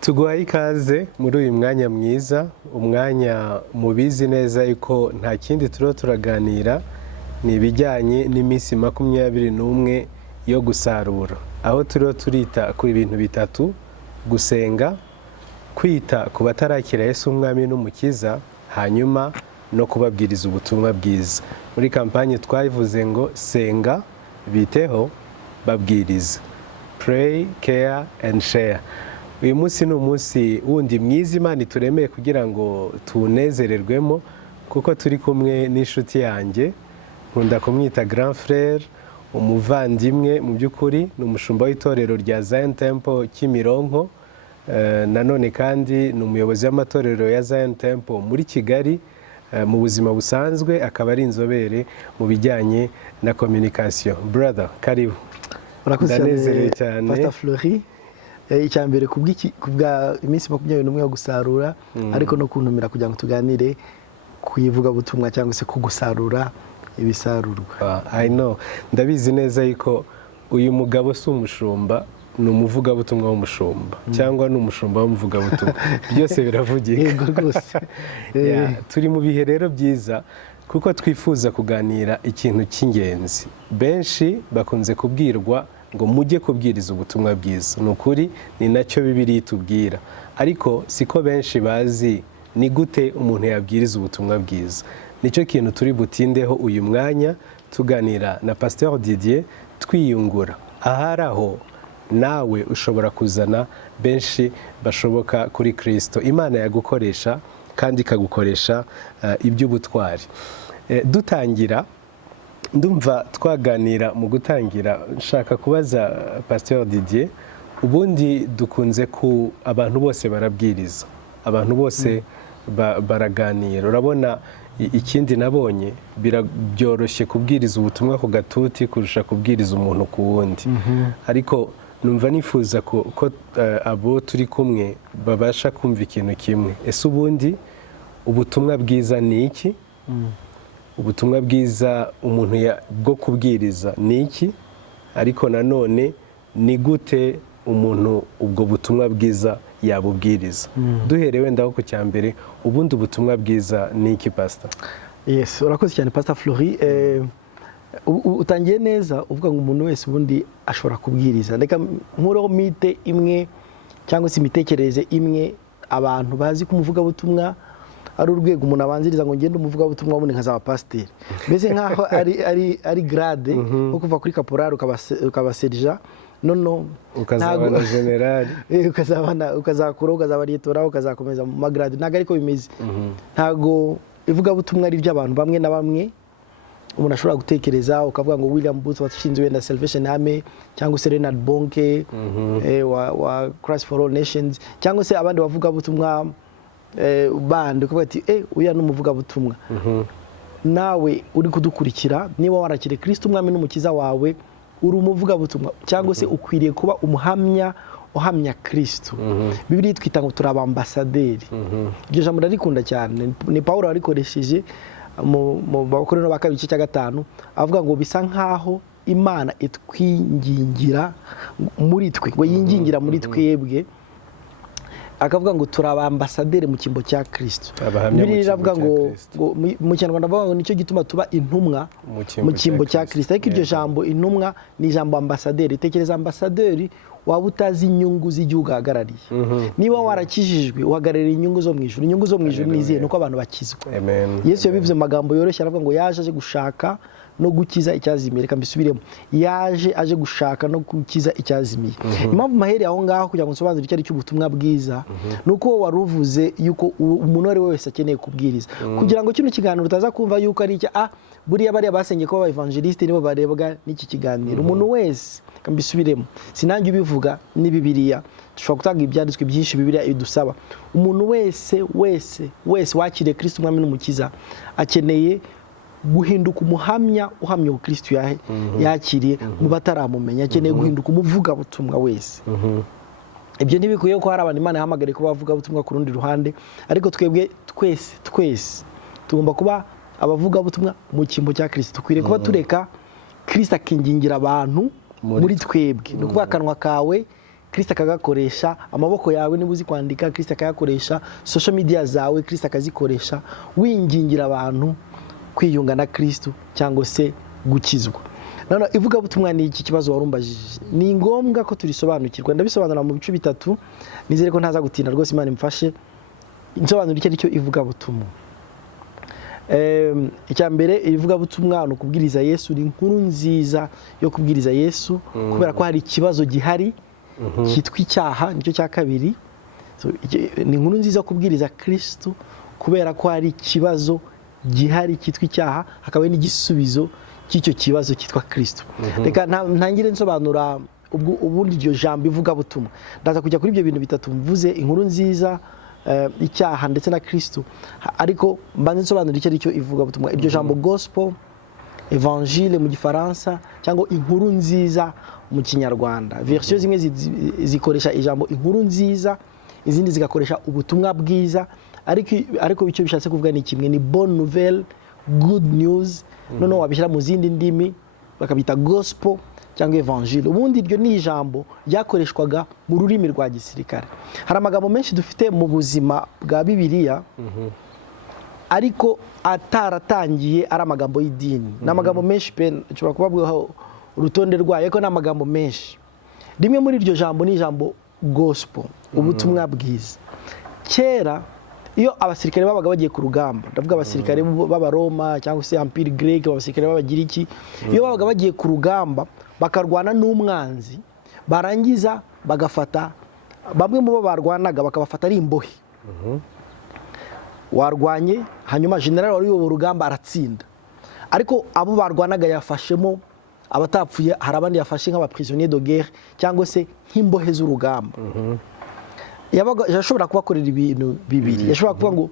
tuguhaye ikaze muri uyu mwanya mwiza, umwanya mubizi neza yuko nta kindi turiho turaganira, ni ibijyanye n'iminsi 21 yo gusarura, aho turiho turita ku ibintu bitatu: gusenga, kwita ku batarakira Yesu umwami n'umukiza, hanyuma no kubabwiriza ubutumwa bwiza. Muri kampanye twavuze ngo senga, biteho, babwiriza. Pray, care and share. Uyu munsi ni umunsi wundi mwiza Imana ituremeye kugira ngo tunezererwemo, kuko turi kumwe n'inshuti yanjye, nkunda kumwita grand frère, umuvandimwe mu by'ukuri, ni umushumba w'itorero rya Zion Temple Kimironko, nanone kandi ni umuyobozi w'amatorero ya Zion Temple muri Kigali. Mu buzima busanzwe akaba ari inzobere mu bijyanye na communication. Brother, karibu. Urakoze cyane Pst Flori. Icyambere kubwa iminsi 21 yo gusarura, ariko no kuntumira kugira ngo tuganire kuyivuga butumwa cyangwa se kugusarura ibisarurwa. I know, ndabizi neza yuko uyu mugabo si umushumba, ni umuvuga butumwa w'umushumba, cyangwa ni umushumba w'umuvuga butumwa, byose biravugika. Yego rwose. Turi mu bihe rero byiza, kuko twifuza kuganira ikintu cy'ingenzi. Benshi bakunze kubwirwa ngo mujye kubwiriza ubutumwa bwiza. Ni ukuri, ni nacyo Bibiliya itubwira, ariko siko benshi bazi ni gute umuntu yabwiriza ubutumwa bwiza. Nicyo kintu turi butindeho uyu mwanya, tuganira na Pst Didier, twiyungura. Ahari aho nawe ushobora kuzana benshi bashoboka kuri Kristo. Imana yagukoresha kandi ikagukoresha iby'ubutwari. Dutangira, ndumva twaganira mu gutangira, nshaka kubaza Pst Didier, ubundi dukunze ku abantu bose barabwiriza, abantu bose baraganira. Urabona, ikindi nabonye byoroshye kubwiriza ubutumwa ku gatuti kurusha kubwiriza umuntu ku wundi. Ariko numva nifuza ko abo turi kumwe babasha kumva ikintu kimwe. Ese ubundi ubutumwa bwiza ni iki? Ubutumwa bwiza umuntu bwo kubwiriza ni iki? Ariko nanone ni gute umuntu ubwo butumwa bwiza yabubwiriza? Duhere wenda ku cyambere, ubundi ubutumwa bwiza ni iki, Pastor? Yes, urakoze cyane Pst Flori. Utangiye neza uvuga ngo umuntu wese ubundi ashobora kubwiriza. Reka nkuraho mite imwe cyangwa se imitekerereze imwe, abantu bazi ko umuvuga butumwa ari urwego umuntu abanziriza ngo ngende umuvuga butumwa ubundi nkazaba pasiteri. Mbese nkaho ari grade, nko kuva kuri caporal ukaba serija, nono ukazaba na general, ukazakura, ukazaba lieutenant, ukazakomeza mu magrade. Ntago ariko bimeze. Ntago ivuga butumwa ari by'abantu bamwe na bamwe. Umuntu ashobora gutekereza ukavuga ngo William Booth washinze wenda Salvation Army, cyangwa se Renard Bonke wa Christ for All Nations, cyangwa se abandi bavuga butumwa bandi, ukavuga ati uya n'umuvuga butumwa. Nawe uri kudukurikira, niba warakire Kristo umwami n'umukiza wawe, uri umuvuga butumwa, cyangwa se ukwiriye kuba umuhamya uhamya Kristo. Bibiliya twita ngo turi abambasaderi. Iryo jambo ndarikunda cyane, ni Paulo warikoresheje mu Bakorino ba 2:5, avuga ngo bisa nkaho Imana itwingingira muri twe, ngo yingingira muri twebwe, akavuga ngo turi abambasaderi mu cyimbo cya Kristo. Bibiliya iravuga ngo mu Kinyarwanda bavuga ngo nicyo gituma tuba intumwa mu cyimbo cya Kristo. Ariko iryo jambo intumwa ni ijambo ambasaderi. Tekereza ambasaderi waba utazi inyungu z'igihugu ahagarariye. Niba warakijijwe uhagararira inyungu zo mu ijuru. Inyungu zo mu ijuru ni izihe? Nuko abantu bakizwa. Yesu yabivuze mu magambo yoroshye, aravuga ngo yaje aje gushaka no gukiza icyazimiye. Reka mbisubiremo, yaje aje gushaka no gukiza icyazimiye. Impamvu mahere aho ngaho kugira ngo nsobanure icyo ari cy'ubutumwa bwiza, nuko waruvuze yuko umuntu ari wese akeneye kubwiriza. Kugira ngo kino kiganiro utaza kumva yuko ari icya buriya bariya basengeye ko aba evangeliste nibo barebwa n'iki kiganiro. Umuntu wese, mbisubiremo, sinange ubivuga ni Bibiliya, dushobora gutanga ibyanditswe byinshi Bibiliya idusaba. Umuntu wese wakiriye Kristo umwami n'umukiza akeneye guhinduka umuhamya uhamya ko Kristo yakiriye mu bataramumenya. Akeneye guhinduka umuvuga butumwa wese. Ibyo ntibikuye ko hari abantu Imana yahamagariye ko bavuga butumwa ku rundi ruhande, ariko twebwe twese tugomba kuba abavuga butumwa mu cyimbo cya Kristo. Twire kuba tureka Kristo akingingira abantu muri twebwe. Nukuvuga akanwa kawe Kristo akagakoresha, amaboko yawe niba uzi kwandika Kristo akayakoresha, social media zawe Kristo akazikoresha wingingira abantu kwiyunga na Kristo cyangwa se gukizwa. None ivugabutumwa ni iki kibazo warumbajije? Ni ngombwa ko turisobanukirwa. Ndabisobanura mu bice bitatu, nizere ko ntaza gutinda rwose, Imana imfashe nsobanura icyo ivugabutumwa. Icya mbere ivugabutumwa ni ukubwiriza Yesu, ni inkuru nziza yo kubwiriza Yesu kubera ko hari ikibazo gihari cyitwa icyaha, nicyo cya kabiri. Ni inkuru nziza yo kubwiriza Kristo kubera ko hari ikibazo gihari cyitwa icyaha, hakaba n'igisubizo cy'icyo kibazo cyitwa Kristo. Reka ntangire nsobanura ubundi iryo jambo ivugabutumwa. Ndaza kujya kuri ibyo bintu bitatu mvuze, inkuru nziza, icyaha ndetse na Kristo, ariko mbanze nsobanura icyo ivugabutumwa. Iryo jambo gospel, evangile mu gifaransa cyangwa inkuru nziza mu kinyarwanda, version zimwe zikoresha ijambo inkuru nziza, izindi zigakoresha ubutumwa bwiza, ariko icyo bishatse kuvuga ni kimwe, ni bonne nouvelle, good news. Noneho wabishyira mu zindi ndimi bakabita gospel cyangwa evangile. Ubundi iryo ni ijambo ryakoreshwaga mu rurimi rwa gisirikare. Hari amagambo menshi dufite mu buzima bwa Bibiliya ariko ataratangiye ari amagambo y'idini. Ni amagambo menshi pe, nshobora kubabwiraho urutonde rwayo, ariko ni amagambo menshi. Rimwe muri iryo jambo ni ijambo gospel, ubutumwa bwiza. Kera iyo abasirikare babaga bagiye ku rugamba, ndavuga abasirikare b'Abaroma cyangwa se Empire Grec, abasirikare b'Abagiriki, iyo babaga bagiye ku rugamba bakarwana n'umwanzi, barangiza bagafata bamwe mu bo barwanaga bakabafata ari imbohe. Warwanye, hanyuma general wari uyoboye urugamba aratsinda, ariko abo barwanaga yafashemo abatapfuye, hari abandi yafashe nk'aba prisonniers de guerre cyangwa se nk'imbohe z'urugamba. Yashobora kubakorera ibintu bibiri. Yashobora kuvuga ngo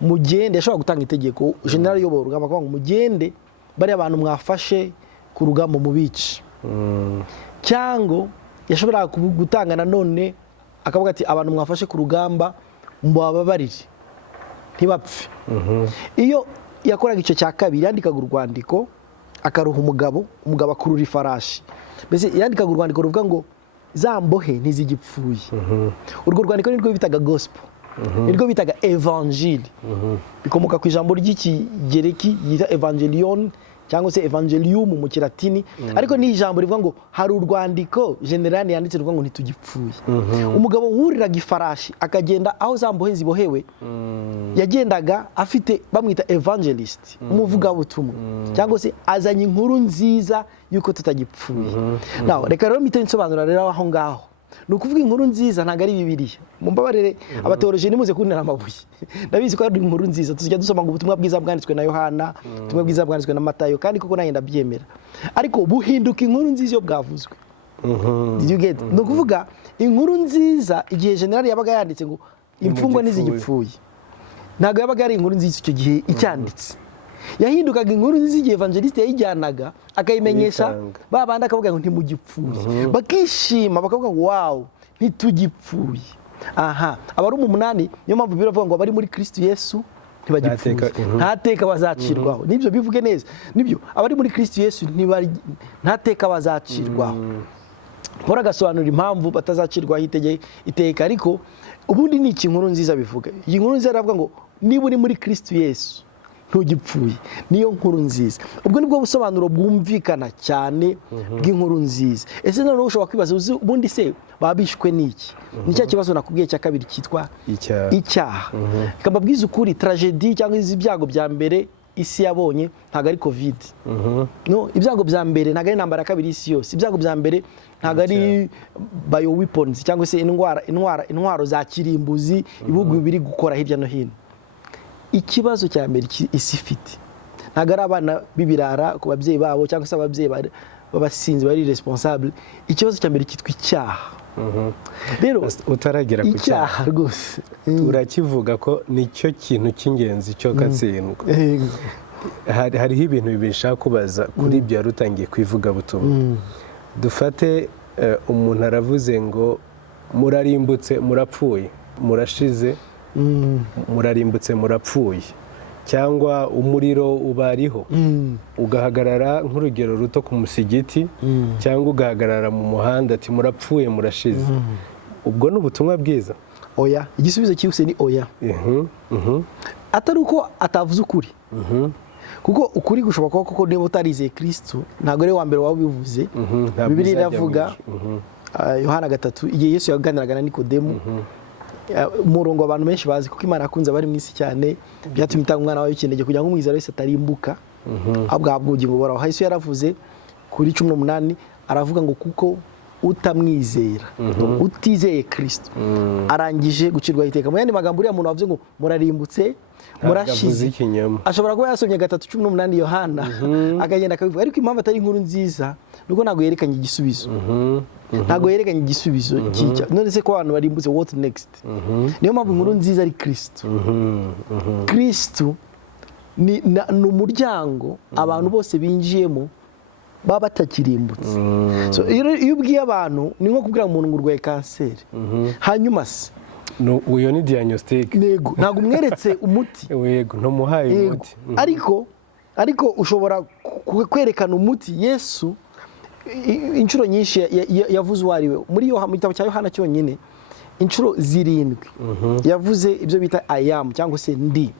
mugende, yashobora gutanga itegeko, general uyoboye urugamba akavuga ngo mugende bari abantu mwafashe ku rugamba mu bici. Cyangwa yashobora gutanga nanone akavuga ati abantu mwafashe ku rugamba mubabarire ntibapfe. Iyo yakoraga icyo cya kabiri, yandikaga urwandiko akaruha umugabo akurura ifarashi, mbese yandikaga urwandiko ruvuga ngo za mbohe ntizigipfuye. Urwo rwandiko nirwo bitaga gospel, nirwo bitaga evangile. Bikomoka ku ijambo ry'ikigereki yita evangelion cyangwa se evangelium mu kilatini, ariko ni ijambo rivuga ngo hari urwandiko generali yanditse ruvuga ngo ntitugipfuye. Umugabo wuriraga ifarashi akagenda aho za mbohe zibohewe, yagendaga afite, bamwita evangelist, umuvugabutumwa, cyangwa se azanye inkuru nziza yuko tutagipfuye. Naho reka rero mpite nsobanura rero aho ngaho. Ni ukuvuga inkuru nziza ntabwo ari Bibiliya. Mumbabarire abateoloji nimuze kuntera amabuye, ndabizi ko ari inkuru nziza. Tuzajya dusoma ngo ubutumwa bwiza bwanditswe na Yohana, ubutumwa bwiza bwanditswe na Matayo, kandi koko nanjye ndabyemera, ariko buhinduka inkuru nziza iyo bwavuzwe. Did you get? Ni ukuvuga inkuru nziza igihe generali yabaga yanditse ngo imfungwa ntizigipfuye, ntabwo yabaga ari inkuru nziza icyo gihe icyanditse. Yahindukaga inkuru nziza igihe evangeliste yayijyanaga akayimenyesha babandi, akavuga ngo ntimugipfuye, bakishima bakavuga ngo wow ntitugipfuye. Abari mu munani, niyo mpamvu biravuga ngo abari muri Kristo Yesu ntibagipfuye, ntateka bazacirwaho. Nibyo bivuge neza, nibyo abari muri Kristo Yesu ntateka bazacirwaho. Mpora gasobanura impamvu batazacirwaho iteka, ariko ubundi ni iki inkuru nziza bivuga. Iyi nkuru nziza iravuga ngo niba uri muri Kristo Yesu ntugipfuye, niyo nkuru nziza. Ubwo nibwo busobanuro bwumvikana cyane bw'inkuru nziza. Ese noneho ushobora kwibaza ubundi se babishwe n'iki? Ni cya kibazo nakubwiye cya kabiri cyitwa icyaha. Ikababwiza ukuri, tragedy cyangwa ibyago bya mbere isi yabonye ntabwo ari covid. No, ibyago bya mbere ntabwo ari intambara ya kabiri isi yose. Ibyago bya mbere ntabwo ari bio weapons cyangwa se intwaro za kirimbuzi ibihugu biri gukora hirya no hino. Ikibazo cya mbere isi ifite ntabwo ari abana b'ibirara ku babyeyi babo cyangwa se ababyeyi b'abasinzi bari responsable. Ikibazo cya mbere cyitwa icyaha. Rero utaragera ku cyaha rwose urakivuga ko nicyo kintu cy'ingenzi cyo gatsindwa. Hariho ibintu bibiri nshaka kubaza kuri ibyo yari utangiye kwivuga butumwa. Dufate umuntu aravuze ngo murarimbutse murapfuye, murashize murarimbutse murapfuye. cyangwa umuriro ubariho ugahagarara nk'urugero ruto ku musigiti cyangwa ugahagarara mu muhanda ati murapfuye murashize, ubwo ni ubutumwa bwiza? Oya, igisubizo cyose ni oya. Atari uko atavuze ukuri, kuko ukuri gushobora kuba koko niba utarizeye Kristo ntabwo ari wa mbere wabivuze. Bibiliya iravuga Yohana 3 igihe Yesu yaganiraga na Nikodemu, umurongo abantu benshi bazi kuko Imana yakunze abari mu isi cyane byatumye itanga umwana wayo w'ikinege kugira ngo umwizera wese atarimbuka ahubwo ahabwe ubugingo buhoraho. Yesu yaravuze kuri 18 aravuga ngo kuko utamwizera utizeye Kristo arangije gucirwaho iteka. Mu yandi magambo uriya muntu wavuze ngo murarimbutse murashize ashobora kuba yasomye 3:18 Yohana akagenda akabivuga, ariko impamvu atari inkuru nziza nuko ntabwo yerekanye igisubizo. Ntabwo yerekanye igisubizo cy'icya none se ko abantu barimbutse what next. Niyo mpamvu inkuru nziza ari Kristo. Kristo ni umuryango abantu bose binjiyemo baba batakirimbutse. So iyo ubwiye abantu ni nko kubwira umuntu ngo urwaye kanseri hanyuma se uyo ni diagnostic, nego ntabwo umweretse umuti, yego ntumuhaye umuti, ariko ushobora kwerekana umuti. Yesu inshuro nyinshi yavuze uwo ari we muri mu gitabo cya Yohana cyonyine inshuro 7 yavuze ibyo bita I am cyangwa se ndi.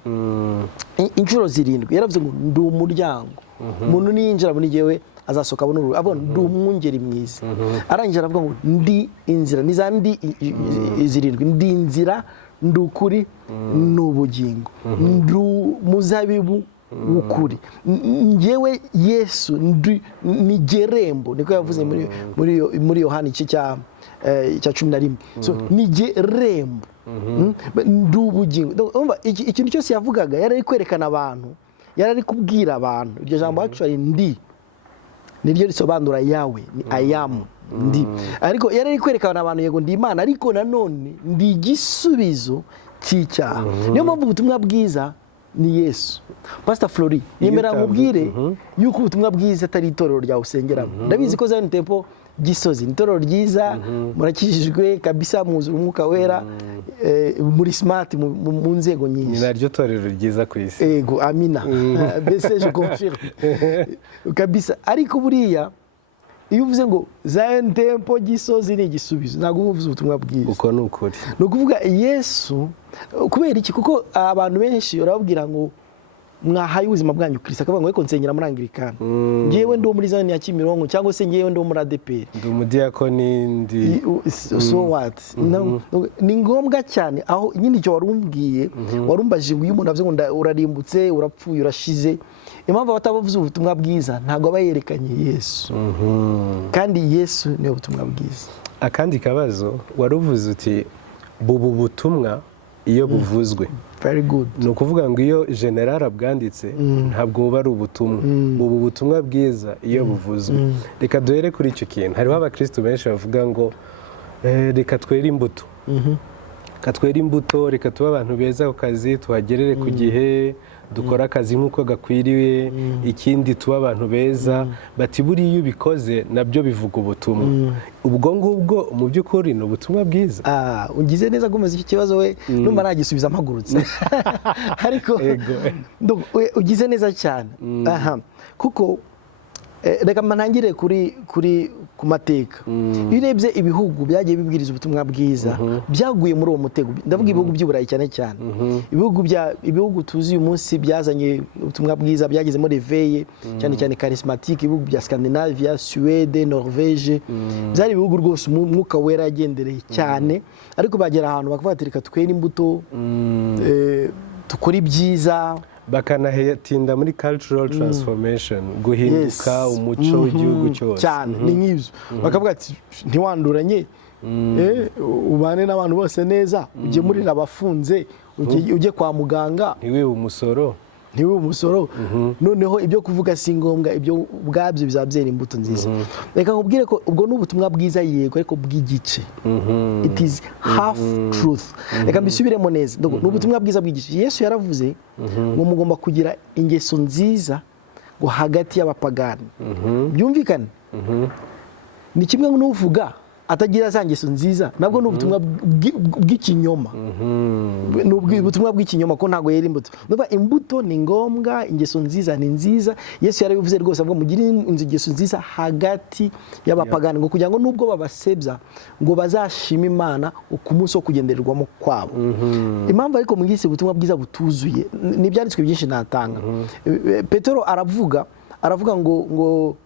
Inshuro 7 yaravuze ngo ndi umuryango, umuntu niyinjira muri jewe azasohoka abona ndi umwungeri mwiza. Arangije aravuga ngo ndi inzira, ni za ndi 7, ndi inzira, ndi ukuri, n'ubugingo, ndi muzabibu w'ukuri, njyewe Yesu ni gerembo, niko yavuze muri Yohana igice cya 11. So ni gerembo, ndi ubugingo. Ikintu cyose yavugaga yari ari kwerekana abantu, yari ari kubwira abantu. Iryo jambo actually ndi niryo risobanura yawe, ni I am, ndi. Ariko yari ari kwerekana abantu yego ndi Imana, ariko nanone ndi igisubizo cy'icyaha. Niyo mpamvu ubutumwa bwiza ni Yesu. Pst Flori, yemera nkubwire yuko ubutumwa bwiza atari itorero rya usengeramo. Ndabizi ko Zion Temple Gisozi ni itorero ryiza, murakijijwe kabisa, muzura umwuka wera, muri smart mu nzego nyinshi. Ni naryo torero ryiza ku isi. Yego, amina. Bese je confirme. Kabisa, ariko buriya iyo uvuze ngo Zion Temple Gisozi ni igisubizo ntabwo uvuze ubutumwa bwiza. Uko ni ukuri. No kuvuga Yesu kubera iki? Kuko abantu benshi urababwira ngo mwahaye ubuzima bwanyu Kristo, akavuga ngo eko nsengera muri Anglikana, ngewe ndi muri Zion ya Kimironko, cyangwa se ngewe ndi muri ADPR, ndi umudiyakoni, ndi so what. Ni ngombwa cyane aho nyine icyo warumbwiye, warumbajije ngo iyo umuntu avuze ngo urarimbutse urapfuye urashize, impamvu batavuze ubutumwa bwiza ntabwo bayerekanye Yesu. Kandi Yesu niwe butumwa bwiza. Akandi kabazo waruvuze uti bubu butumwa iyo buvuzwe. Very good. No kuvuga ngo iyo general abwanditse ntabwo buba ari ubutumwa. Bubu butumwa bwiza iyo buvuzwe. Reka duhere kuri icyo kintu. Hariho abakristo benshi bavuga ngo reka twere imbuto. Katwera imbuto, reka tuba abantu beza ku kazi, tuhagerere ku gihe, dukora akazi nk'uko gakwiriye, ikindi tuba abantu beza. Bati buriya iyo ubikoze nabyo bivuga ubutumwa. Ubwo ngubwo mu by'ukuri ni ubutumwa bwiza. Ugize neza gumaze iki kibazo we, numva nagisubiza amagurutse. Ariko ugize neza cyane. Kuko reka manangire kuri ku mateka. Iyo urebye ibihugu byagiye bibwiriza ubutumwa bwiza byaguye muri uwo mutego. Ndavuga ibihugu by'Uburayi cyane cyane. Ibihugu tuzi uyu munsi byazanye ubutumwa bwiza, byageze muri Veye cyane cyane charismatique, ibihugu bya Scandinavia, Suède, Norvège, byari ibihugu rwose umwuka wera yagendereye cyane, ariko bagera ahantu bakavuga ati reka twere imbuto, tukora ibyiza, bakanahetinda muri cultural transformation, guhinduka umuco w'igihugu cyose cyane. Ni nk'ibyo bakavuga ati ntiwanduranye, ubane n'abantu bose neza, ujye muri abafunze, ujye kwa muganga, ntiwibe umusoro. Noneho ibyo kuvuga si ngombwa, ibyo ubwabyo bizabyera imbuto nziza. Reka nkubwire ko ubwo ni ubutumwa bwiza, yego, ariko bw'igice. It is half truth. Reka mbisubiremo neza. Ni ubutumwa bwiza bw'igice. Yesu yaravuze ngo mugomba kugira ingeso nziza ngo hagati y'abapagani. Byumvikane? Ni kimwe n'uvuga atagira za ngeso nziza nabwo ni ubutumwa bw'ikinyoma. Ni ubutumwa bw'ikinyoma ko ntago yera imbuto. Nuba imbuto ni ngombwa, ingeso nziza ni nziza. Yesu yarabivuze rwose avuga mugire ingeso nziza hagati y'abapagani ngo kugira ngo nubwo babasebya ngo bazashima Imana ku munsi wo kugendererwamo kwabo. Impamvu ariko mugise ubutumwa bwiza butuzuye ni byanditswe byinshi natanga. Petero aravuga ngo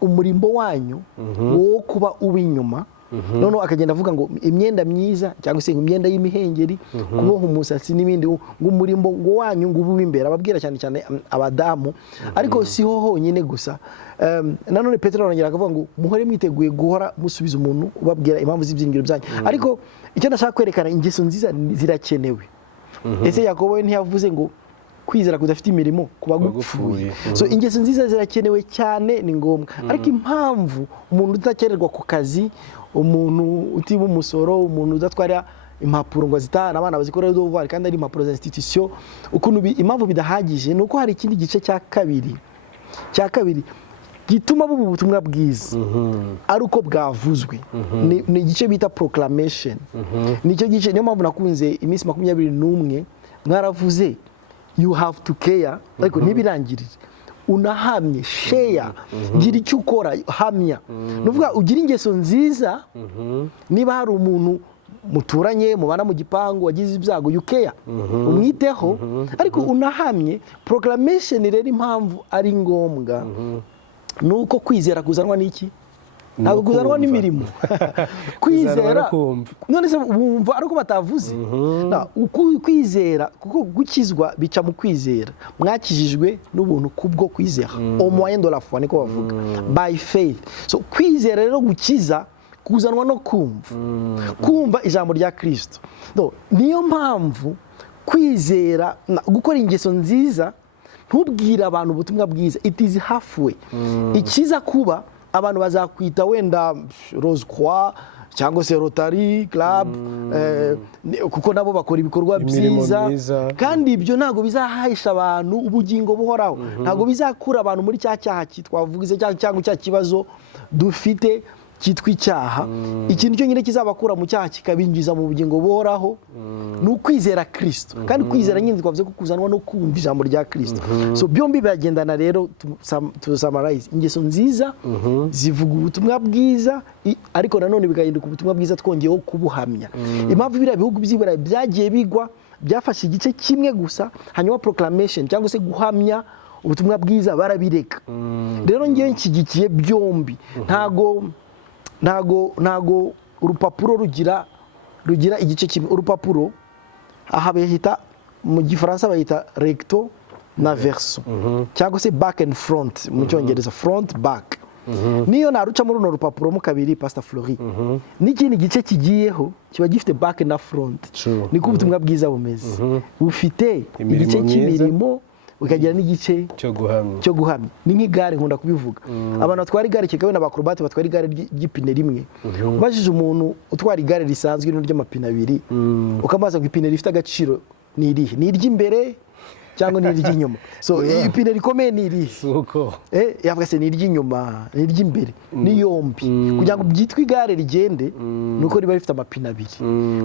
umurimbo wanyu wo kuba uw'inyuma. None akagenda avuga ngo imyenda myiza cyangwa se imyenda y'imihengeri, kuboha umusatsi n'ibindi, ngo umurimbo wanyu ngo ube w'imbere. Ababwira cyane cyane abadamu, ariko siho honyine gusa. Nanone Petero arongera akavuga ngo muhore mwiteguye guhora musubiza umuntu ubabwira impamvu z'ibyingiro byanyu. Ariko icyo ndashaka kwerekana, ingeso nziza zirakenewe. Ese Yakobo ntiyavuze ngo kwizera kudafite imirimo kuba gupfuye? So ingeso nziza zirakenewe cyane, ni ngombwa. Ariko impamvu umuntu utakererwa ku kazi, umuntu utiba umusoro, umuntu udatwara impapuro ngo zitahana abana bazikorera devoir kandi ari impapuro za institution, impamvu bidahagije nuko hari ikindi gice cya kabiri gituma bubu butumwa bwiza ari uko bwavuzwe. Ni igice bita proclamation. Nicyo gice, niyo mpamvu nakunze iminsi 21 mwaravuze you have to care, ariko ntibirangirire, unahamye, share, gira icyo ukora, hamya. Nuvuga ugira ingeso nziza. Niba hari umuntu muturanye mubana mu gipangu wagize ibyago, you care, umwiteho, ariko unahamye. Proclamation rero impamvu ari ngombwa nuko kwizera kuzanwa n'iki? Ntabwo kuzanwa n'imirimo. Kwizera none se bumva ariko batavuze. Kwizera kuko gukizwa bica mu kwizera. Mwakijijwe n'ubuntu kubwo kwizera, au moyen de la foi niko bavuga, by faith. So kwizera rero gukiza kuzanwa no kumva ijambo rya Kristo. Niyo mpamvu kwizera, gukora ingeso nziza, ntubwira abantu ubutumwa bwiza, it is halfway. Ikiza kuba abantu bazakwita wenda Rose Croix cyangwa se Rotary Club, kuko nabo bakora ibikorwa byiza, kandi ibyo ntago bizahahisha abantu ubugingo buhoraho. Ntago bizakura abantu muri cya cyaha twavuze cyangwa cya kibazo dufite cyitwa icyaha. Ikintu cyo nyine kizabakura mu cyaha kikabinjiza mu bugingo buhoraho ni ukwizera Kristo. Kandi kwizera nyine twavuze ko kuzanwa no kumva ijambo rya Kristo. So byombi byagendana rero. To summarize, ingeso nziza zivuga ubutumwa bwiza, ariko nanone bigahinduka ubutumwa bwiza twongeyeho kubuhamya. Impamvu biriya bihugu by'iburayi byagiye bigwa, byafashe igice kimwe gusa, hanyuma proclamation cyangwa se guhamya ubutumwa bwiza barabireka. Rero ngiye nshyigikiye byombi. Ntago urupapuro rugira igice kimwe. Urupapuro aha bahita mu gifaransa bahita recto na verso, cyangwa se back and front mu cyongereza, front back. Niyo naruca muri runo rupapuro mu kabiri Pst Flori, n'ikindi gice kigiyeho kiba gifite back na front. Niko ubutumwa bwiza bumeze. Bufite igice cy'imirimo ukagira n'igice cyo guhamya. Ni nk'igare, nkunda kubivuga. Abantu batwara igare kikawe n'abakrobate batwara igare ry'ipine rimwe. Ubajije umuntu utwara igare risanzwe ry'amapine abiri, ukamaza ngo ipine rifite agaciro ni irihe? Ni iry'imbere cyangwa ni iry'inyuma? So ipine rikomeye ni irihe? Yavuga se ni iry'inyuma, ni iry'imbere, ni yombi. Kugira ngo byitwe igare rigende nuko riba rifite amapine abiri.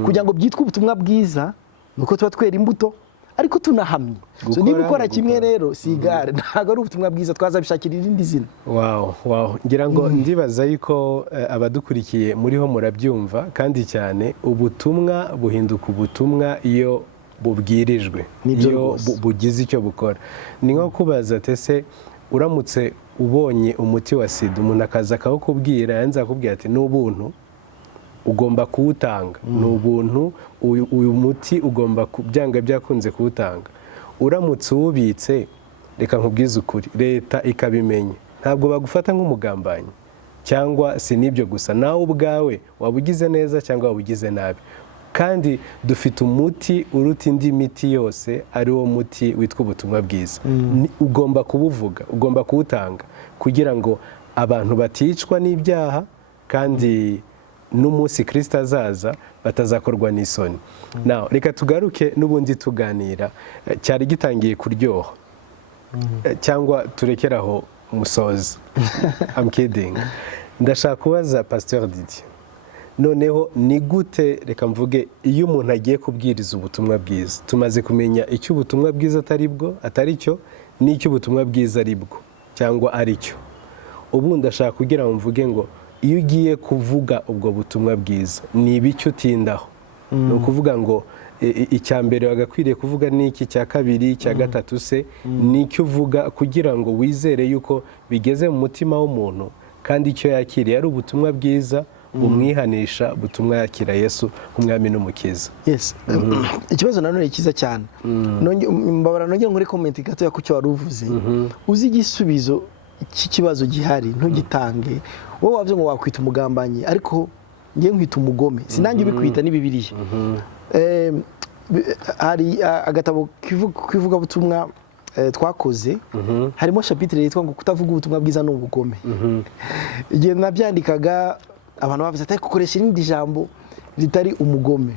Kugira ngo byitwe ubutumwa bwiza nuko tuba twera imbuto ariko tunahamye. So niba ukora kimwe rero si igare, ntabwo ari ubutumwa bwiza, twazabishakira irindi zina. Wow. Ngira ngo ndibaza yuko abadukurikiye muriho murabyumva, kandi cyane ubutumwa buhinduka ubutumwa iyo bubwirijwe, iyo bugize icyo bukora. Ni nko kubaza tese, uramutse ubonye umuti wa sida, umuntu akaza akawukubwira, yanze akubwira ati ni ubuntu ugomba kuwutanga, ni ubuntu, uyu muti ugomba byanga byakunze kuwutanga. Uramutse uwubitse, reka nkubwize ukuri, leta ikabimenya, ntabwo bagufata nk'umugambanyi. Cyangwa si n'ibyo gusa, nawe ubwawe wabugize neza cyangwa wabugize nabi. Kandi dufite umuti uruta indi miti yose, ari wo muti witwa ubutumwa bwiza. Ugomba kubuvuga, ugomba kuwutanga, kugira ngo abantu baticwa n'ibyaha, kandi n'umunsi Kristo azaza batazakorwa n'isoni. Now reka tugaruke n'ubundi tuganira, cyari gitangiye kuryoha, cyangwa turekeraho umusozi. I'm kidding. ndashaka kubaza Pasteur Didier, noneho ni gute reka mvuge iyo umuntu agiye kubwiriza ubutumwa bwiza, tumaze kumenya icyo ubutumwa bwiza atari cyo n'icyo ubutumwa bwiza ari bwo cyangwa ari cyo. Ubu ndashaka kugira ngo mvuge ngo iyo ugiye kuvuga ubwo butumwa bwiza ni ibiki utindaho. Ni ukuvuga ngo icya mbere wagakwiriye kuvuga n'iki, cya kabiri, cya gatatu se n'icyo uvuga kugira ngo wizere yuko bigeze mu mutima w'umuntu kandi icyo yakiriye ari ubutumwa bwiza bumwihanisha, butumwa yakira Yesu nk'umwami n'umukiza. Yes. Ikibazo nanone cyiza cyane. Mbabara nongera muri comment gato ya kucyo wari uvuze. Uzi igisubizo cy'ikibazo gihari ntugitange. Wowe wavuze ngo wakwita umugambanyi ariko ngiye nkwita umugome. Sinange ubikwita ni Bibiliya. Hari agatabo kivuga butumwa twakoze, harimo chapitre yitwa ngo kutavuga ubutumwa bwiza n'ubugome. Igihe nabyandikaga abantu bavuze ati gukoresha irindi jambo ritari umugome,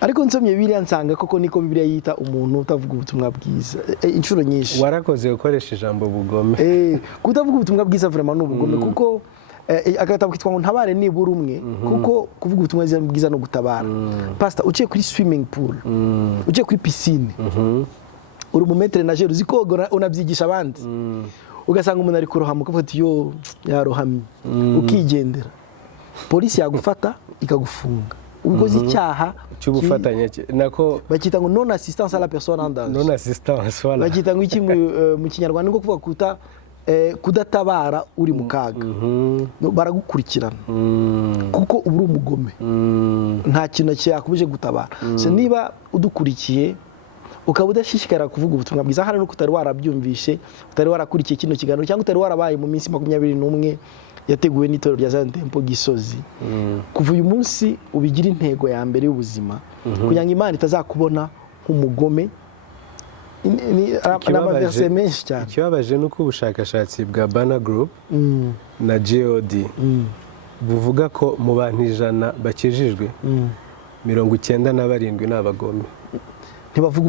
ariko nsomye Bibiliya nsanga koko niko Bibiliya yita umuntu utavuga ubutumwa bwiza inshuro nyinshi. Warakoze gukoresha ijambo bugome. Kutavuga ubutumwa bwiza vraiment n'ubugome, kuko agatabo kitwa ngo ntabare nibura umwe, kuko kuvuga ubutumwa bwiza no gutabara. Pastor, uciye kuri swimming pool, uciye kuri piscine, uri umumetre nageur uzi koga unabyigisha abandi, ugasanga umuntu ari kurohama ukavuga ati yo yarohamye, ukigendera, polisi yagufata ikagufunga ukoze icyaha cy'ubufatanye nako bakita ngo non assistance à la personne en danger. Non assistance, voilà. Bakita ngo iki mu Kinyarwanda ngo kuvuga kudatabara uri mu kaga. Baragukurikirana kuko uri umugome, nta kintu cyakubuje gutabara. Se niba udukurikiye ukaba udashishikara kuvuga ubutumwa bwiza, hari no kutari warabyumvishe, utari warakurikiye kino kiganiro cyangwa utari warabaye mu minsi 21 yateguwe n'itorero rya Zion Temple Gisozi, kuva uyu munsi ubigira intego ya mbere y'ubuzima kugira ngo Imana itazakubona nk'umugome. Ikibabaje nuko ubushakashatsi bwa Bana Group na GOD buvuga ko mu bantu 100 bakijijwe 97 n'abagome. Ntibavuga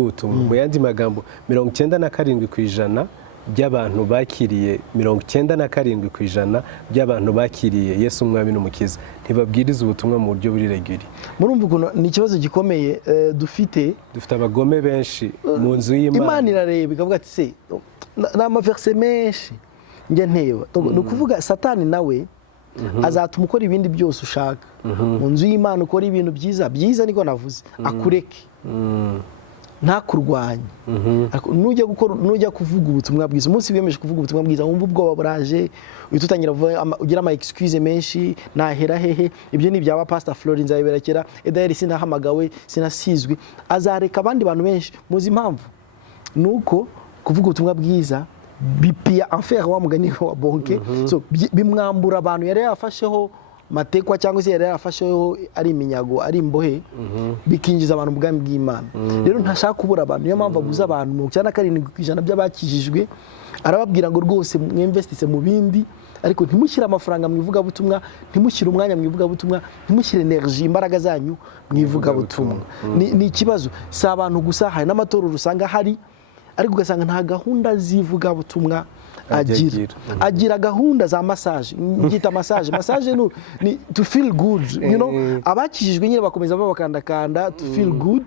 ubutumwa. Mu yandi magambo 97% by'abantu bakiriye 97% by'abantu bakiriye Yesu umwami n'umukiza ntibabwiriza ubutumwa mu buryo buri regulier. Murumva ukuntu ni ikibazo gikomeye dufite abagome benshi mu nzu y'Imana. Imana irareba ikavuga ati se n'amaverse menshi njye nteba, ni ukuvuga Satani nawe azatuma ukora ibindi byose ushaka mu nzu y'Imana, ukora ibintu byiza niko navuze, akureke ntakurwanye. Nujya kuvuga ubutumwa bwiza, umunsi wiyemeje kuvuga ubutumwa bwiza wumva ubwoba buraje, utangira ugira ama excuse menshi, nahera hehe, ibyo ni byaba Pst Flori nzayiberekera edayeri sinahamagawe sinasizwe, azareka abandi bantu benshi. Muzi impamvu nuko kuvuga ubutumwa bwiza bipia enfer wa mugani wa bonke, so bimwambura abantu yari yafasheho matekwa cyangwa se yari yarafasheho ari iminyago, ari imbohe, bikinjiza abantu mu bwami bw'Imana. Rero ntashaka kubura abantu, niyo mpamvu abuza abantu 97% by'abakijijwe, arababwira ngo rwose mwinvestise mu bindi, ariko ntimushyire amafaranga mu ivugabutumwa, ntimushyire umwanya mu ivugabutumwa, ntimushyire energy, imbaraga zanyu mu ivugabutumwa. Ni ikibazo si abantu gusa, hari n'amatorero usanga hari, ariko ugasanga nta gahunda z'ivugabutumwa agira gahunda za massage. Ngita massage ni to feel good, you know. Abakijijwe nyine bakomeza babakandakanda to feel good,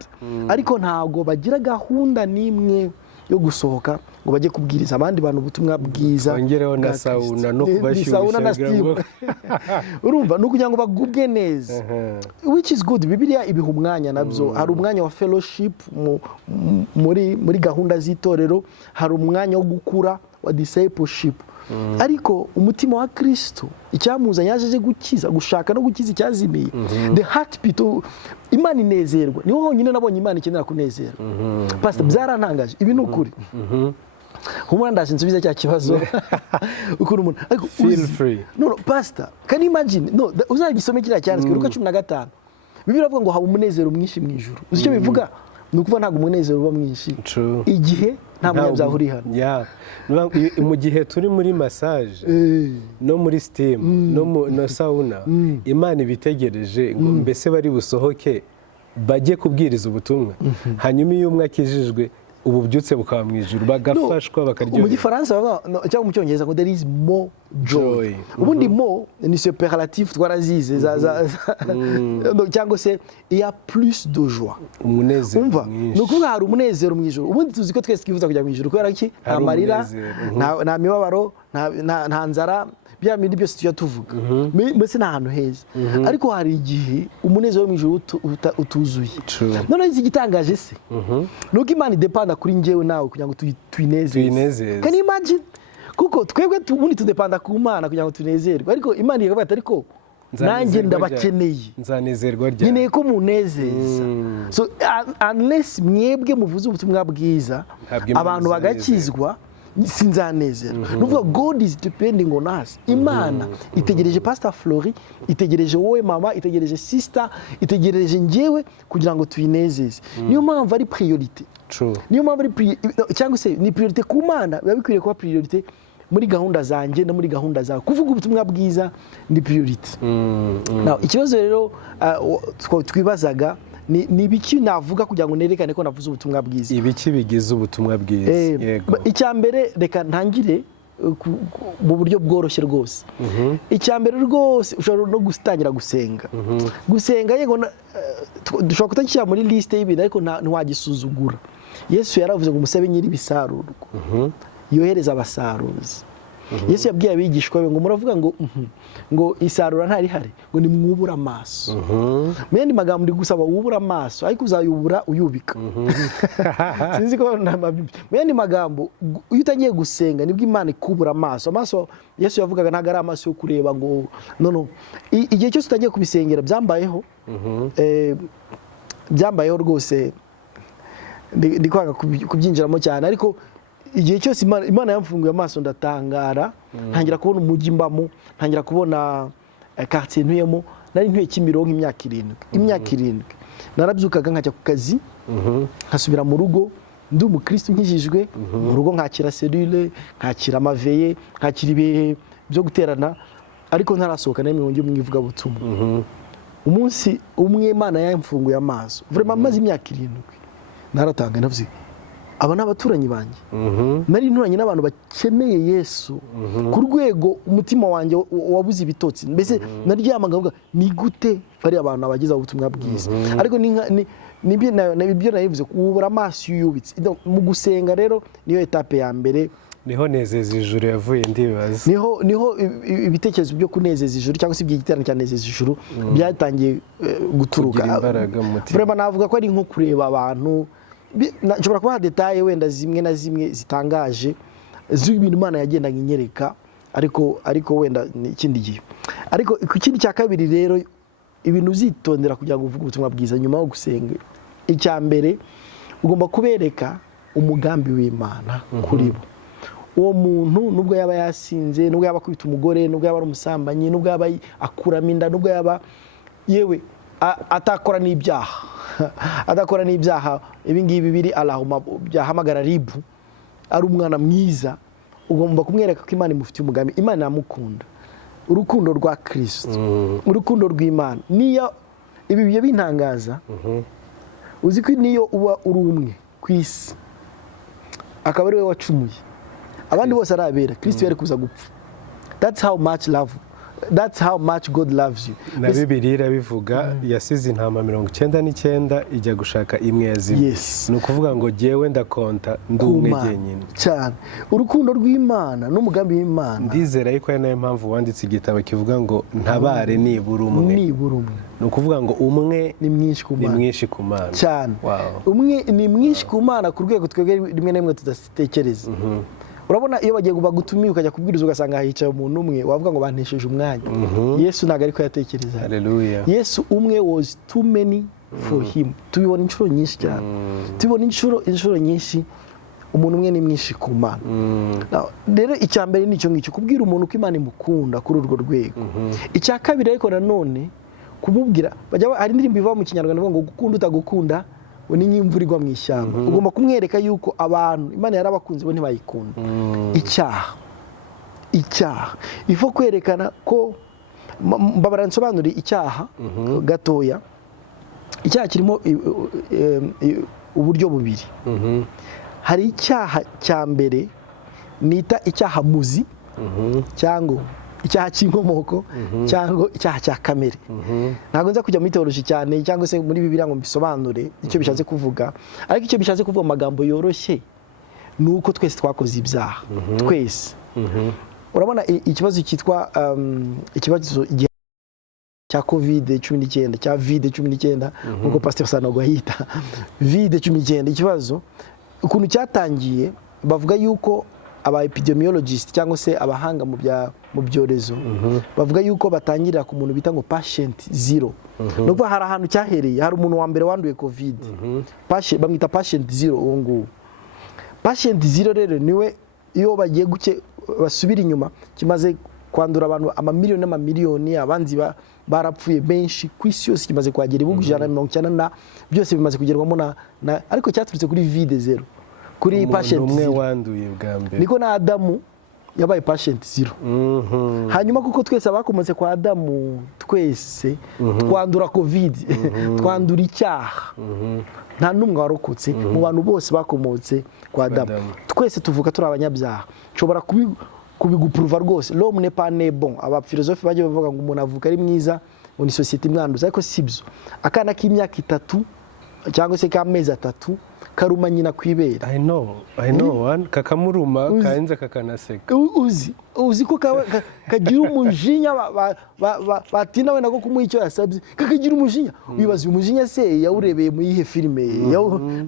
ariko ntago bagira gahunda nimwe yo gusohoka ngo bajye kubwiriza abandi bantu ubutumwa bwiza. Ongereho na sauna no kubashyushya. Urumva no kugira ngo bagubwe neza, which is good. Bibiliya ibiha umwanya nabyo. Hari umwanya wa fellowship muri gahunda z'itorero, hari umwanya wo gukura wa discipleship, ariko umutima wa Kristo icyamuzanye yaje gukiza, gushaka no gukiza icyazimiye. The heartbeat, Imana inezerwa, niho honyine nabonye Imana ikenera kunezerwa. Pastor, byarantangaje ibi ni ukuri. Humura ndaje nsubiza cya kibazo ukuri umuntu ariko feel free. No Pastor, can you imagine? No, uzagisome kiriya cyanditswe Luka 15. Bibiliya avuga ngo haba umunezero mwinshi mu ijuru. Uzi icyo bivuga? Ni ukuvuga ntabwo umunezero uba mwinshi igihe nta munyabyaha uri hano. Mu gihe turi muri massage no muri steam no sauna, Imana ibitegereje ngo mbese bari busohoke bajye kubwiriza ubutumwa. Hanyuma iyo umwe akijijwe ububyutse bukaba mu ijuru bagafashwa mu bakaryoherwa. gifaransa cyangwa mu cyongereza ngo there is more joy. Ubundi mo ni superlatif twarazize cyangwa se il y a plus de joie. Umunezero umva mwinshi. ni ukuvuga hari umunezero mu ijuru. Ubundi tuzi ko twese twifuza kujya mu ijuru kubera ki nta marira, nta mibabaro, nta nzara, bya bindi byose tujya tuvuga, mbese ni ahantu heza. Ariko hari igihe umunezero mu ijuru utuzuye. None iki gitangaje se nuko Imana idepanda kuri njyewe nawe kugira ngo tuyinezeze. Can you imagine? Kuko twebwe ubundi tudepanda ku Mana kugira ngo tunezerwe, ariko Imana ikavuga ati ariko nanjye ndabakeneye, nzanezerwa ryari, nkeneye ko munezeza. So unless mwebwe muvuze ubutumwa bwiza abantu bagakizwa, sinzanezera. Nuvuga God is depending on us. Imana itegereje Pst Flori, itegereje wowe mama, itegereje sister, itegereje njyewe kugira ngo tuyinezeze. Niyo mpamvu ari priority. Niyo mpamvu ari cyangwa se ni priority ku Mana, biba bikwiriye kuba priority muri gahunda zanjye no muri gahunda zawe. Kuvuga ubutumwa bwiza ni priority. Now ikibazo rero twibazaga ni biki navuga kugira ngo nerekane ko navuze ubutumwa bwiza. Ibiki bigize ubutumwa bwiza? Yego. Icya mbere reka ntangire mu buryo bworoshye rwose. Icya mbere rwose ushobora no gutangira gusenga. Gusenga yego dushobora kutakira muri liste y'ibintu ariko ntiwagisuzugura. Yesu yaravuze ngo umusabe nyiri ibisarurwa yohereza abasaruzi. Yesu yabwiye abigishwa be ngo muravuga ngo isarura ntari hari, ngo nimwubura amaso. Mu yandi magambo ndi gusaba wubura amaso ariko uzayubura uyubika. Sinzi ko mu yandi magambo iyo utangiye gusenga nibwo Imana ikubura amaso. Amaso Yesu yavugaga ntago ari amaso yo kureba ngo no. Igihe cyose utangiye kubisengera byambayeho, byambayeho rwose ndi kwanga kubyinjiramo cyane, ariko igihe cyose Imana yamfunguye amaso ndatangara, ntangira kubona umujyi mbamo, ntangira kubona quartier ntuyemo. Nari ntuye Kimironko imyaka 7 narabyukaga nkajya ku kazi, nkasubira mu rugo ndi umukristo nkijijwe, mu rugo nkakira cellule, nkakira amaveye, nkakira ibihe byo guterana, ariko ntarasohoka namwe ngo njye mwivuga butumwa. Umunsi umwe Imana yamfunguye amaso, vraiment maze imyaka 7 naratanga navuze aba n'abaturanyi banjye. Nari nturanye n'abantu bakeneye Yesu ku rwego umutima wanjye wabuze ibitotsi. Mbese naryamaga ngavuga ni gute bari abantu abagize ubutumwa bwiza. Ariko nibyo nabivuze kubura amaso yubitse. Mu gusenga rero niyo etape ya mbere. Niho nezeza ijuru yavuye ndibaza. Niho ibitekerezo byo kunezeza ijuru cyangwa se iby'igiterane cya nezeza ijuru byatangiye guturuka. Vraiment navuga ko ari nko kureba abantu. Nshobora kubaha detaye wenda zimwe na zimwe zitangaje z'ibintu Imana yagendaga inyereka, ariko wenda ni ikindi gihe. Ariko ku kindi cya kabiri rero ibintu uzitondera kugira ngo uvuge ubutumwa bwiza nyuma yo gusenga. Icya mbere ugomba kubereka umugambi w'Imana kuri bo. Uwo muntu nubwo yaba yasinze, nubwo yaba kwita umugore, nubwo yaba ari umusambanyi, nubwo yaba akuramo inda, nubwo yaba yewe atakora n'ibyaha adakora n'ibyaha ibi ngibi biri Allahumma byahamagara ribu, ari umwana mwiza, ugomba kumwereka ko Imana imufitiye umugambi. Imana yamukunda, urukundo rwa Kristo, urukundo rw'Imana. Niyo ibi biye bintangaza, uzi ko niyo uba uri umwe ku isi akaba ari we wacumuye, abandi bose arabera, Kristo yari kuza gupfa. That's how much God loves you. Na Bibiliya irabivuga, yasize intama 99 ijya gushaka imwe yazimye. Ni ukuvuga ngo jyewe ndakonta ndi umwe jyenyine cyane. Urukundo rw'Imana n'umugambi w'Imana, ndizera yuko ari nayo mpamvu wanditse igitabo kivuga ngo ntabare nibura umwe. Ni ukuvuga ngo umwe ni mwinshi ku Mana cyane. Umwe ni mwinshi ku Mana ku rwego twebwe rimwe na rimwe tudatekereza. Urabona iyo bagiye bagutumiye ukajya kubwiriza ugasanga hicaye umuntu umwe, wavuga ngo bantesheje umwanya. Yesu ntago ariko yatekereza. Hallelujah. Yesu umwe was too many for him. Tubibona inshuro nyinshi cyane. Tubibona inshuro nyinshi umuntu umwe ni mwinshi ku Mana. Rero icya mbere nicyo ngicyo, kubwira umuntu ko Imana imukunda kuri urwo rwego. Icya kabiri ariko nanone kumubwira, hari indirimbo iva mu Kinyarwanda ngo gukunda utagukunda ni nk'imvura igwa mu ishyamba. Ugomba kumwereka yuko abantu Imana yarabakunze bo ntibayikunda. Icyaha ifo kwerekana ko babaransobanura icyaha gatoya. Icyaha kirimo uburyo bubiri. hari icyaha cya mbere nita icyaha muzi cyangwa icyaha cy'inkomoko cyangwa icyaha cya kamere. Ntabwo nza kujya muri teoloji cyane cyangwa se muri Bibiliya ngo mbisobanure icyo bishatse kuvuga, ariko icyo bishatse kuvuga mu magambo yoroshye ni uko twese twakoze ibyaha twese. Urabona ikibazo cyitwa ikibazo cya COVID-19 cya vide-19 nk'uko Pastor Sanogo yita vide-19, ikibazo ukuntu cyatangiye bavuga yuko aba epidemiologist cyangwa se abahanga mu byorezo bavuga yuko batangirira ku muntu bita ngo patient zero. Nubwo hari ahantu cyahereye, hari umuntu wa mbere wanduye COVID, bamwita patient zero. Uwo nguwo patient zero rero niwe iyo bagiye basubira inyuma kimaze kwandura abantu amamiliyoni n'amamiliyoni, abandi barapfuye benshi ku isi yose, kimaze kwagera ibihugu 190 byose bimaze kugerwamo ariko cyaturutse kuri vide zero, kuri patient umwe zero wanduye bwa mbere. Niko na Adamu yabaye patient zero. Hanyuma kuko twese abakomotse kwa Adamu twese twandura COVID, twandura icyaha, nta numwe warokotse mu bantu bose bakomotse kwa Adamu. Twese tuvuka turi abanyabyaha. Nshobora kubigupuruva rwose. L'homme n'est pas né bon. Abafilosofe bagiye bavuga ngo umuntu avuka ari mwiza, ngo ni societe imwanduza, ariko sibyo. Akana k'imyaka 3 cyangwa se k'amezi 3 karuma nyina kwibera. I know one kakamuruma kaenza kakanaseka. Uzi ko kagira umujinya batina we nako kumuha icyo yasabye, kakagira umujinya. Wibaza umujinya se yawurebeye mu yihe filime?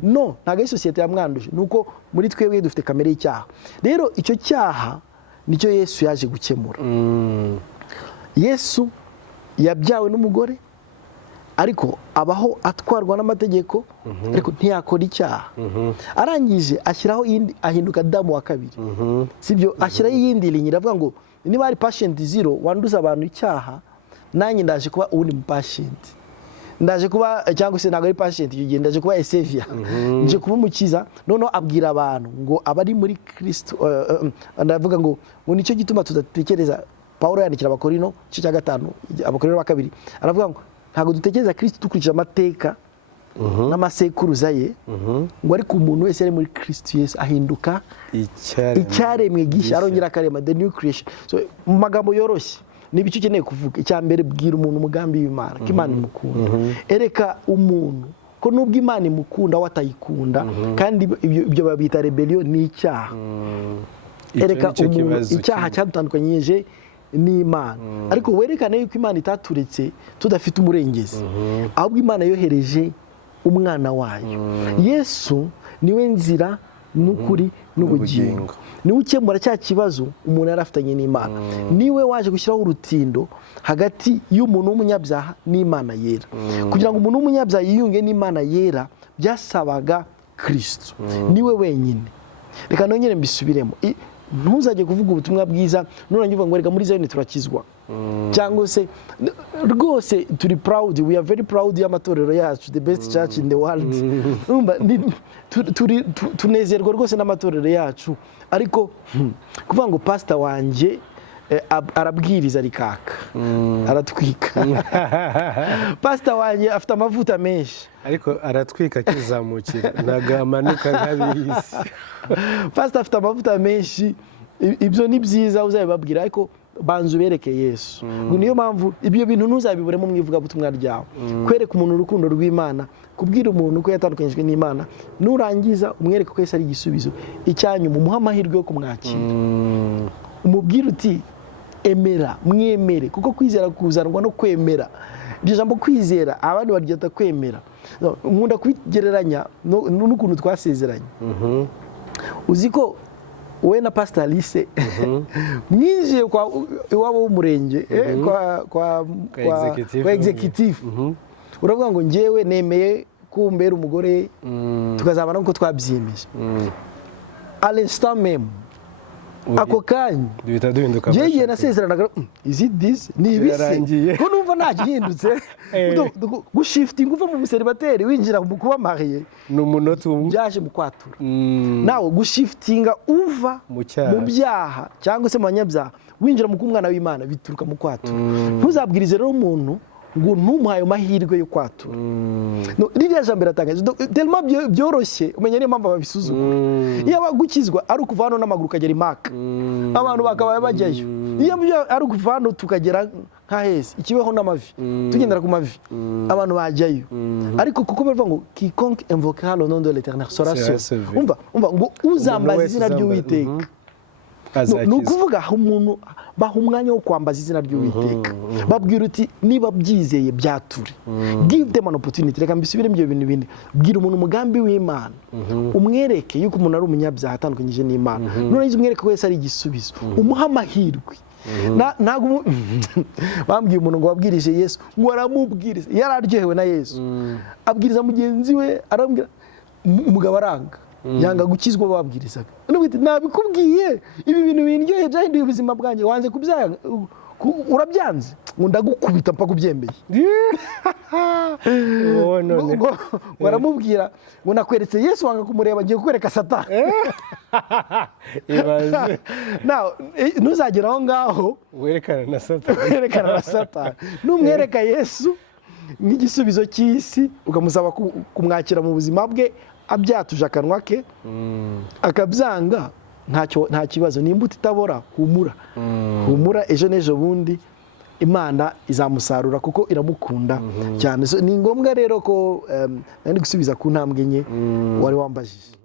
No, ntago ari societe yamwanduje, nuko muri twebwe dufite kamere y'icyaha. Rero icyo cyaha nicyo Yesu yaje gukemura. Yesu yabyawe n'umugore ariko abaho atwarwa n'amategeko, ariko ntiyakora icyaha. Arangije ashyiraho indi, ahinduka Adamu wa kabiri. Sibyo, ashyiraho iyindi linya iravuga ngo niba ari patient zero wanduza abantu icyaha, nanjye ndaje kuba uwundi mu patient. Ndaje kuba cyangwa se ntabwo ari patient, icyo gihe ndaje kuba Savior. Nje kuba umukiza. Noneho abwira abantu ngo abari muri Kristo, ndavuga ngo nicyo gituma tudatekereza. Paulo yandikira Abakorino cyo cya 5, Abakorino wa 2, aravuga ngo ntabwo dutekereza Kristo dukurikije amateka n'amasekuruza ye, ngo ariko umuntu wese ari muri Kristo Yesu ahinduka icyaremwe gishya, arongera akarema, the new creation. So mu magambo yoroshye niba icyo ukeneye kuvuga, icya mbere bwira umuntu umugambi w'Imana, ko Imana imukunda. Ereka umuntu ko nubwo Imana imukunda watayikunda, kandi ibyo babita rebellion, ni icyaha. Ereka umuntu icyaha cyadutandukanyije n'Imana, ariko werekane yuko Imana itaturetse tudafite umurengezi, ahubwo Imana yohereje umwana wayo. Yesu niwe nzira n'ukuri n'ubugingo, niwe ukemura cya kibazo umuntu yari afitanye n'Imana. Niwe waje gushyiraho urutindo hagati y'umuntu w'umunyabyaha n'Imana yera. Kugira ngo umuntu w'umunyabyaha yiyunge n'Imana yera byasabaga Kristo, niwe wenyine. Reka nongere mbisubiremo, ntuzajye kuvuga ubutumwa bwiza nurangiye ngo rega muri Zion turakizwa, cyangwa se rwose turi proud, we are very proud y'amatorero yacu, the best church in the world. Tunezerwa rwose n'amatorero yacu, ariko kuvuga ngo pastor wanje arabwiriza rikaka, aratwika. Pastor wanje afite amavuta menshi, ariko aratwika kizamukira, ntago amanuka nk'abisi. Pastor afite amavuta menshi, ibyo ni byiza uzabibabwira, ariko banzu bereke Yesu. Niyo mpamvu ibyo bintu ntuzabiburemo mu ivugabutumwa ryawe. Kwereka umuntu urukundo rw'Imana, kubwira umuntu ko yatandukanyijwe n'Imana, nurangiza umwereke ko Yesu ari igisubizo. Icyanyuma umuha amahirwe yo kumwakira, umubwira uti emera, mwemere, kuko kwizera kuzanwa no kwemera. Iryo jambo kwizera abandi baryita kwemera. Nkunda kubigereranya n'ukuntu twasezeranye. Uzi ko we na Pastor Alice mwinjiye kwa iwabo w'umurenge, kwa executive, uravuga ngo njyewe nemeye kumbera umugore, tukazabana nkuko twabyiyemeje. À l'instant même, ako kanya yeye nasezeranaga, is it this, ni ibise ko numva nagihindutse. Gushifting uva mu museribateri winjira mu kuba marié n'umunota umwe byaje mu kwatura. Nawe gushiftinga uva mu byaha cyangwa se mu banyabyaha winjira mu kumwana w'Imana bituruka mu kwatura. Ntuzabwirize rero umuntu ngo ntumuhaye amahirwe yo kwatura. Ririya jambo riratangaje tellement byoroshye umenya niyo mpamvu babisuzugura. Iyo abagukizwa ari ukuva hano n'amaguru ukagera imaka abantu bakaba bajyayo, iyo ari ukuva hano tukagera nka hese ikibeho n'amavi tugendera ku mavi abantu bajyayo, ariko kuko bavuga ngo quiconque invoquera le nom de l'Éternel sera sauvé. Umva ngo uzambaza izina ry'Uwiteka, ni ukuvuga umuntu baha umwanya wo kwambaza izina ry'Uwiteka, babwira uti niba byizeye byature, give them an opportunity. Reka mbisubiremo ibyo bintu bindi, bwira umuntu umugambi w'Imana, umwereke yuko umuntu ari umunyabyaha atandukanyije n'Imana, nurangiza umwereke ko Yesu ari igisubizo, umuha amahirwe. Ntabwo bambwiye umuntu ngo wabwirije Yesu ngo aramubwiriza, yararyohewe na Yesu, abwiriza mugenzi we, arambwira umugabo aranga yanga gukizwa babwirizaga. Nabikubwiye ibi bintu bindyoheye byahinduye ubuzima bwanjye, wanze kubyanga urabyanze ngo ndagukubita mpaka ubyembeye. Baramubwira ngo nakweretse Yesu wanga kumureba ngiye kukwereka Satani. Ntuzagera aho ngaho werekana na Satani. Numwereka Yesu nk'igisubizo cy'isi ukamusaba kumwakira mu buzima bwe, abyatuje akanwa ke akabyanga, nta kibazo. Ni imbuto itabora, humura ejo n'ejo bundi Imana izamusarura kuko iramukunda cyane. Ni ngombwa rero ko nari gusubiza ku ntambwe nke wari wambajije.